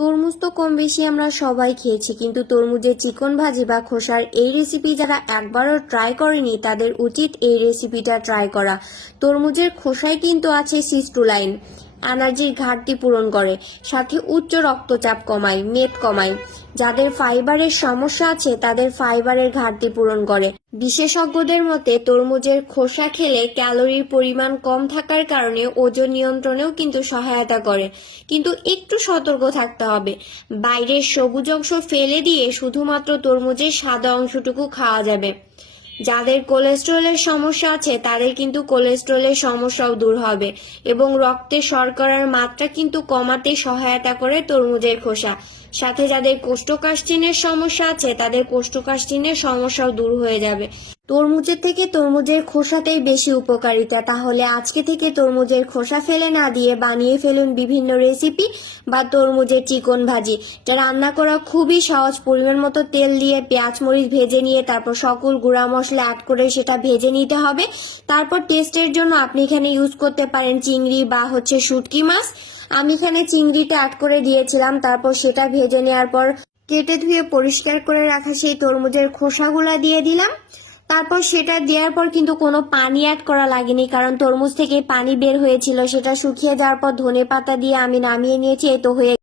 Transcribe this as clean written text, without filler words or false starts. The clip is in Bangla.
তরমুজ তো কম বেশি আমরা সবাই খেয়েছি, কিন্তু তরমুজের চিকন ভাজি বা খোসার এই রেসিপি যারা একবারও ট্রাই করেনি তাদের উচিত এই রেসিপিটা ট্রাই করা। তরমুজের খোসায় কিন্তু আছে সিস্টুলাইন, এনার্জির ঘাটতি পূরণ করে, সাথে উচ্চ রক্তচাপ কমায়, মেদ কমায়। যাদের ফাইবারের সমস্যা আছে তাদের ফাইবারের ঘাটতি পূরণ করে। বিশেষজ্ঞদের মতে তরমুজের খোসা খেলে ক্যালোরির পরিমাণ কম থাকার কারণে ওজন নিয়ন্ত্রণেও কিন্তু সহায়তা করে। কিন্তু একটু সতর্ক থাকতে হবে, বাইরের সবুজ অংশ ফেলে দিয়ে শুধুমাত্র তরমুজের সাদা অংশটুকু খাওয়া যাবে। যাদের কোলেস্টেরলের সমস্যা আছে তাদের কিন্তু কোলেস্টেরলের সমস্যাও দূর হবে এবং রক্তে শর্করার মাত্রা কিন্তু কমাতে সহায়তা করে তরমুজের খোসা। সাথে যাদের কোষ্ঠকাঠিন্যের সমস্যা আছে তাদের কোষ্ঠকাঠিন্যের সমস্যাও দূর হয়ে যাবে। তরমুজের থেকে তরমুজের খোসাতেই বেশি উপকারিতা। তাহলে আজকে থেকে তরমুজের খোসা ফেলে না দিয়ে বানিয়ে ফেলুন বিভিন্ন রেসিপি বা তরমুজের চিকন ভাজি, যা রান্না করা খুবই সহজ। পরিমাণ মতো তেল দিয়ে পেঁয়াজ মরিচ ভেজে নিয়ে তারপর সকল গুঁড়া মশলা অ্যাড করে সেটা ভেজে নিতে হবে। তারপর টেস্টের জন্য আপনি এখানে ইউজ করতে পারেন চিংড়ি বা শুটকি মাছ। আমি এখানে চিংড়িটা অ্যাড করে দিয়েছিলাম। তারপর সেটা ভেজে নেওয়ার পর কেটে ধুয়ে পরিষ্কার করে রাখা সেই তরমুজের খোসাগুলা দিয়ে দিলাম। তারপর সেটা দেওয়ার পর কিন্তু কোনো পানি অ্যাড করা লাগেনি, কারণ তরমুজ থেকে পানি বের হয়েছিল। সেটা শুকিয়ে যাওয়ার পর ধনেপাতা দিয়ে আমি নামিয়ে নিয়েছি। এই তো হয়ে